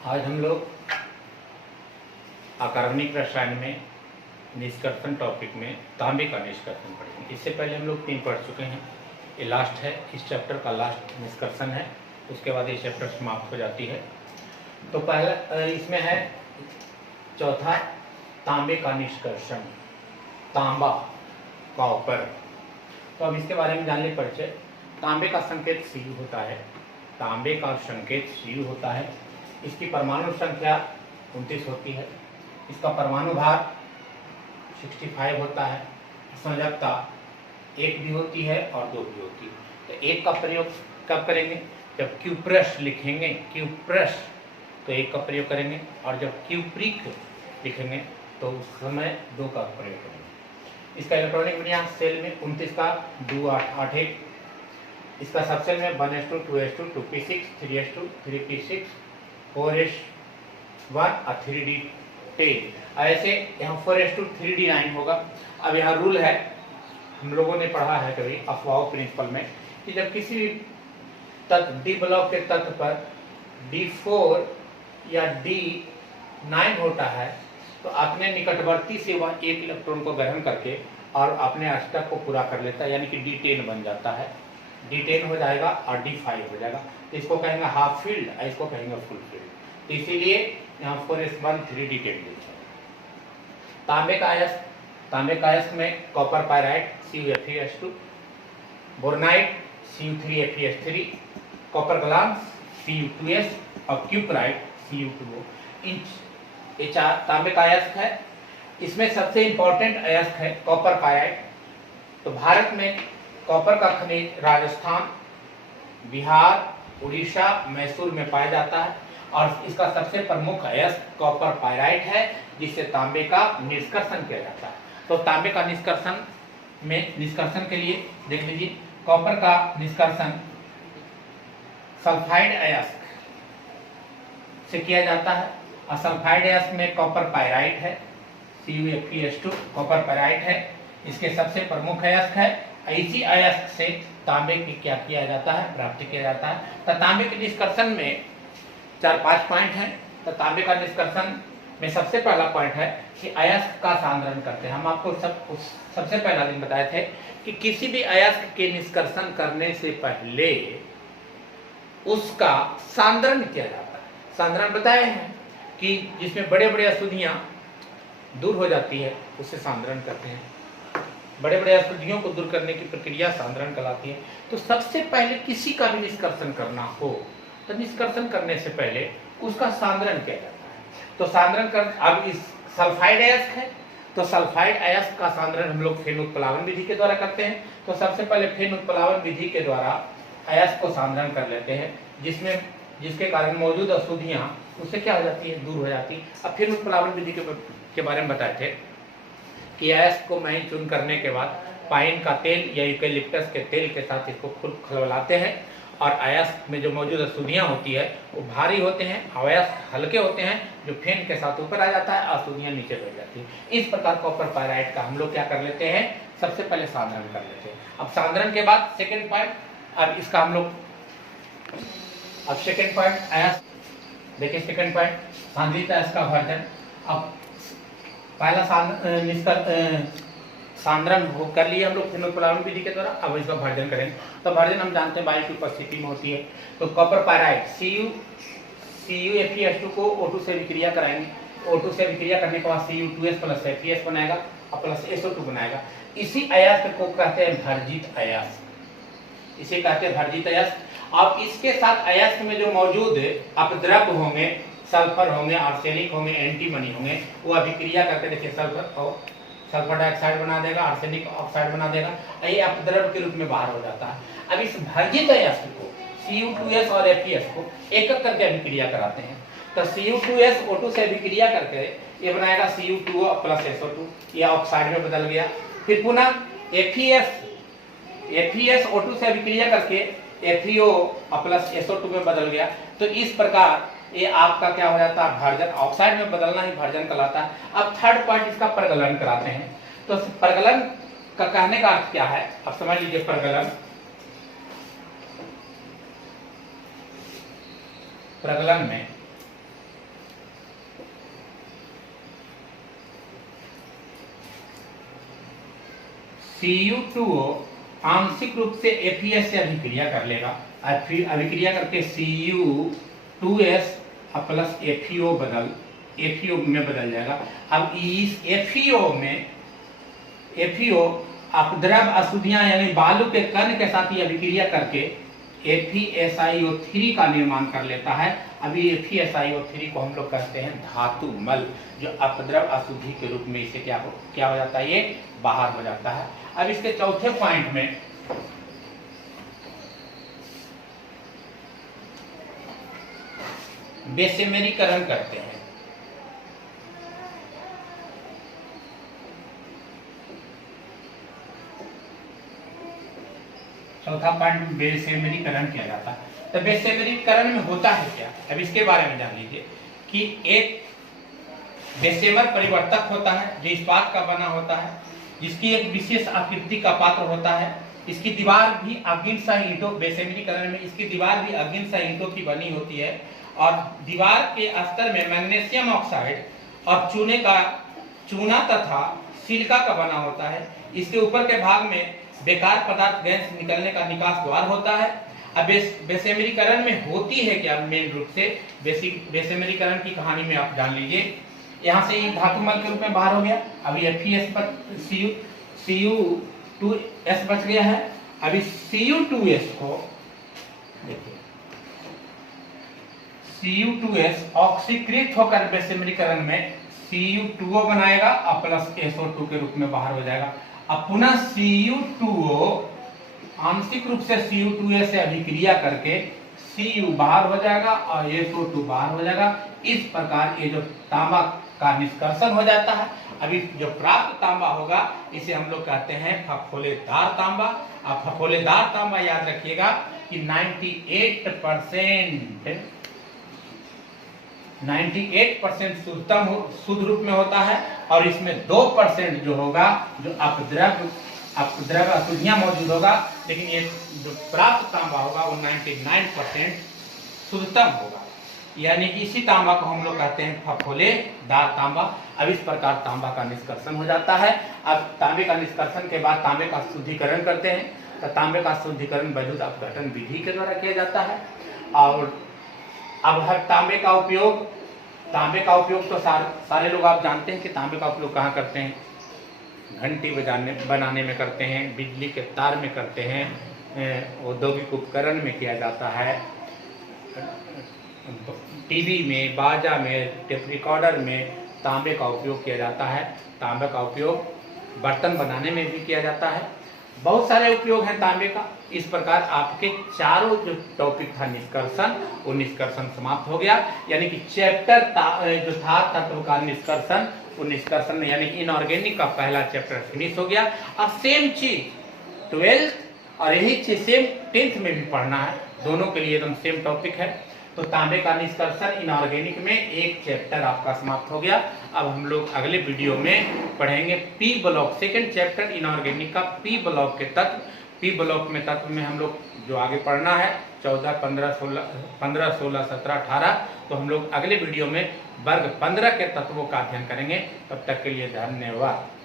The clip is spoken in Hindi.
आज हम लोग अकार्बनिक रसायन में निष्कर्षण टॉपिक में तांबे का निष्कर्षण पढ़ेंगे। इससे पहले हम लोग 3 पढ़ चुके हैं। ये लास्ट है, इस चैप्टर का लास्ट निष्कर्षण है। उसके बाद ये चैप्टर समाप्त हो जाती है। तो पहला इसमें है चौथा तांबे का निष्कर्षण, तांबा कॉपर। तो अब इसके बारे में जान ले परिचय। तांबे का संकेत Cu होता है। तांबे का संकेत Cu होता है। इसकी परमाणु संख्या 29 होती है। इसका परमाणु भार 65 होता है। संयोजकता 1 भी होती है और 2 भी होती है। तो 1 का प्रयोग कब करेंगे? जब क्यूप्रस लिखेंगे, क्यूप्रस तो 1 का प्रयोग करेंगे, और जब क्यूप्रिक लिखेंगे तो उस समय 2 का प्रयोग करेंगे। इसका इलेक्ट्रॉनिक विन्यास सेल में 29 का 2 8 8 1। इसका सबसेल में 1s2 2s2 2p6 3s2 3p6 4s1 और 3d10। ऐसे यहाँ 4s2 3d9 होगा। अब यहाँ रूल है, हम लोगों ने पढ़ा है कभी अफवाह प्रिंसिपल में, कि जब किसी भी तत्व डी ब्लॉक के तत्व पर D4 या D9 होता है तो अपने निकटवर्ती से वह 1 इलेक्ट्रॉन को ग्रहण करके और अपने अष्टक को पूरा कर लेता है, यानी कि D10 बन जाता है। D10 हो जाएगा और D5 हो जाएगा। तो इसको कहेंगे हाफ फील्ड, इसको कहेंगे फुल फील्ड। तो इसीलिए यहाँ 4s1 3d10 लिखा है। तांबे का अयस्क, तांबे का अयस्क में copper pyrite CuFeS2, बोरनाइट Cu3FeS3, copper glass Cu2S और क्यूपराइट Cu2O। ये 4 तांबे का अयस्क है। इसमें सबसे इंपॉर्टेंट अयस्क है कॉपर पायराइड। तो भारत में कॉपर का खनिज राजस्थान, बिहार, उड़ीसा, मैसूर में पाया जाता है, और इसका सबसे प्रमुख अयस्क कॉपर पायराइड है, जिससे तांबे का निष्कर्षण किया जाता है। तो तांबे का निष्कर्षण के लिए देख लीजिए, कॉपर का निष्कर्षण सल्फाइड अयस्क से किया जाता है, और सल्फाइड अयस्क में कॉपर पायराइड है CuFeS2 कॉपर पायराइड है, इसके सबसे प्रमुख अयस्क है। इसी अयस्क से तांबे की क्या किया जाता है, प्राप्ति किया जाता है। तो तांबे के निष्कर्षण में 4-5 पॉइंट हैं। तो तांबे का निष्कर्षण में सबसे पहला पॉइंट है कि अयस्क का सांद्रण करते हैं। हम आपको सबसे पहला दिन बताए थे कि किसी भी अयस्क के निष्कर्षण करने से पहले उसका सांद्रण किया जाता है। सांद्रण बताए हैं कि जिसमें बड़े बड़े अशुद्धियां दूर हो जाती है, उसे सांद्रण करते हैं। बड़े बड़े अशुद्धियों को दूर करने की प्रक्रिया सांद्रण कहलाती है। तो सबसे पहले किसी का भी निष्कर्षण करना हो तो निष्कर्षण करने से पहले उसका सांद्रण किया जाता है। तो सांद्रण कर, अब इस सल्फाइड अयस्क है, तो सल्फाइड अयस्क का सांद्रण हम लोग फेन उत्प्लावन विधि के द्वारा करते हैं। तो सबसे पहले फेन उत्प्लावन विधि के द्वारा अयस्क को सांद्रण कर लेते हैं, जिसके कारण मौजूद अशुद्धियां उससे क्या हो जाती है, दूर हो जाती है। अब फेन उत्प्लावन विधि के बारे में बताए थे कि अयस्क को महीन चूर्ण करने के बाद पाइन का तेल या यूकेलिप्टस के तेल के साथ इसको खूब खलबलाते हैं, और अयस्क में जो मौजूद अशुद्धियां होती है वो भारी होते हैं, अयस्क हल्के होते हैं, जो फेन के साथ ऊपर आ जाता है, अशुद्धियां नीचे बैठ जाती है। इस प्रकार कॉपर पायराइड का हम लोग क्या कर लेते हैं, सबसे पहले सांद्रण कर लेते हैं। अब सांद्रण के बाद सेकेंड पॉइंट, अब इसका हम लोग सेकेंड पॉइंट अयस्क देखिए। सेकेंड पॉइंट सांद्रित अयस्क का वर्धन। अब पहला सांद्रण कर लिए हम लोग फेन उत्प्लावन विधि के द्वारा। अब इसका भर्जन करेंगे। तो भर्जन हम जानते हैं वायु की उपस्थिति में होती है। तो कॉपर पायराइड CuFeS2 को O2 से विक्रिया कराएंगे। O2 से विक्रिया करने के बाद Cu2S प्लस Fes बनाएगा और प्लस SO2 बनाएगा। इसी अयस्क को कहते हैं भर्जित अयस्क, इसे कहते हैं भर्जित अयस्क। अब इसके साथ अयस्क में जो मौजूद अपद्रव्य होंगे, सल्फर होंगे, आर्सेनिक होंगे, एंटीमनी होंगे, वो अभिक्रिया करके देखिए सल्फर डाइऑक्साइड बना देगा, आर्सेनिक ऑक्साइड बना देगा, ये अपद्रव्य के रूप में बाहर हो जाता है। अब इस भर्जित अयस्क को Cu2S और Fes को एक एक करके अभिक्रिया कराते हैं। तो Cu2S O2 से अभिक्रिया करके ये बनाएगा Cu2O प्लस SO2, ये ऑक्साइड में बदल गया। फिर पुनः Fes O2 से अभिक्रिया करके FeO प्लस SO2 में बदल गया। तो इस प्रकार ये आपका क्या हो जाता है, भर्जन। ऑक्साइड में बदलना ही भर्जन कहलाता है। अब थर्ड पॉइंट इसका प्रगलन कराते हैं। तो प्रगलन का कहने का अर्थ क्या है, अब समझ लीजिए। प्रगलन में Cu2O आंशिक रूप से FeS से अभिक्रिया कर लेगा, फिर अभिक्रिया करके Cu2S प्लस FeO में बदल जाएगा। अब इस FeO अपद्रव अशुद्धियां यानी बालू के कण के साथ ही अभिक्रिया करके FeSiO3 का निर्माण कर लेता है। अभी FeSiO3 को हम लोग कहते हैं धातु मल, जो अपद्रव अशुद्धि के रूप में इसे क्या हो जाता है, ये बाहर हो जाता है। अब इसके चौथे पॉइंट में बेसेमेरीकरण करते हैं। चौथा पॉइंट बेसेमेरीकरण किया जाता है। तो बेसेमेरीकरण में होता है क्या, अब इसके बारे में जान लीजिए कि एक बेसेमर परिवर्तक होता है जो इस्पात का बना होता है, जिसकी एक विशेष आकृति का पात्र होता है। इसकी दीवार भी अग्निशः ईंटों, बेसेमेरीकरण में इसकी दीवार भी अग्निशः ईंटों की बनी होती है और दीवार के स्तर में मैग्नीशियम ऑक्साइड और चूना तथा सिलिका का बना होता है। इसके ऊपर के भाग में बेकार पदार्थ गैस निकलने का निकास द्वार होता है। अब बेसेमेरीकरण में होती है क्या, मेन रूप से बेसेमेरीकरण की कहानी में आप जान लीजिए। यहाँ से ये धातु मल के रूप में बाहर हो गया, अभी FeS पर Cu2S बच गया है। अभी Cu2S को देखिए, Cu2S ऑक्सीकृत होकर बेसेमेरीकरण में Cu2O बनाएगा और प्लस SO2 के रूप में बाहर हो जाएगा। अब पुनः Cu2O आंशिक रूप से Cu2S से अभिक्रिया करके Cu बाहर हो जाएगा और SO2 बाहर हो जाएगा। इस प्रकार ये जो तांबा का निष्कर्षण हो जाता है। अभी जो प्राप्त तांबा होगा इसे हम लोग कहते हैं फफोलेदार तांबा। अब फफोलेदार तांबा याद रखिएगा कि 98% शुद्ध रूप में होता है और इसमें 2% जो होगा जो अपद्रव अशुद्धियां मौजूद होगा, लेकिन ये जो प्राप्त तांबा होगा वो 99% शुद्धतम होगा। यानी कि इसी तांबा को हम लोग कहते हैं फफोलेदार तांबा। अब इस प्रकार तांबा का निष्कर्षण हो जाता है। अब तांबे का निष्कर्षण के बाद तांबे का शुद्धिकरण करते हैं। तो तांबे का शुद्धिकरण वैद्युत अपघटन विधि के द्वारा किया जाता है। और अब हर तांबे का उपयोग तो सारे लोग आप जानते हैं कि तांबे का उपयोग कहाँ करते हैं, घंटी बनाने में करते हैं, बिजली के तार में करते हैं, औद्योगिक उपकरण में किया जाता है, टीवी में, बाजा में, टेप रिकॉर्डर में तांबे का उपयोग किया जाता है। तांबे का उपयोग बर्तन बनाने में भी किया जाता है। बहुत सारे उपयोग हैं तांबे का। इस प्रकार आपके चारों जो टॉपिक था निष्कर्षण, वो निष्कर्षण समाप्त हो गया। यानी कि चैप्टर जो था तत्व का निष्कर्षण, वो निष्कर्षण यानी इनऑर्गेनिक का पहला चैप्टर फिनिश हो गया। अब सेम चीज 12th और यही चीज सेम 10th में भी पढ़ना है, दोनों के लिए एकदम सेम टॉपिक है। तो तांबे का निष्कर्षण इनऑर्गेनिक में एक चैप्टर आपका समाप्त हो गया। अब हम लोग अगले वीडियो में पढ़ेंगे P block, second chapter inorganic का पी ब्लॉक के तत्व। पी ब्लॉक में तत्व में हम लोग जो आगे पढ़ना है 14, 15, 16, 17, 18, तो हम लोग अगले वीडियो में वर्ग 15 के तत्वों का अध्ययन करेंगे। तब तक के लिए धन्यवाद।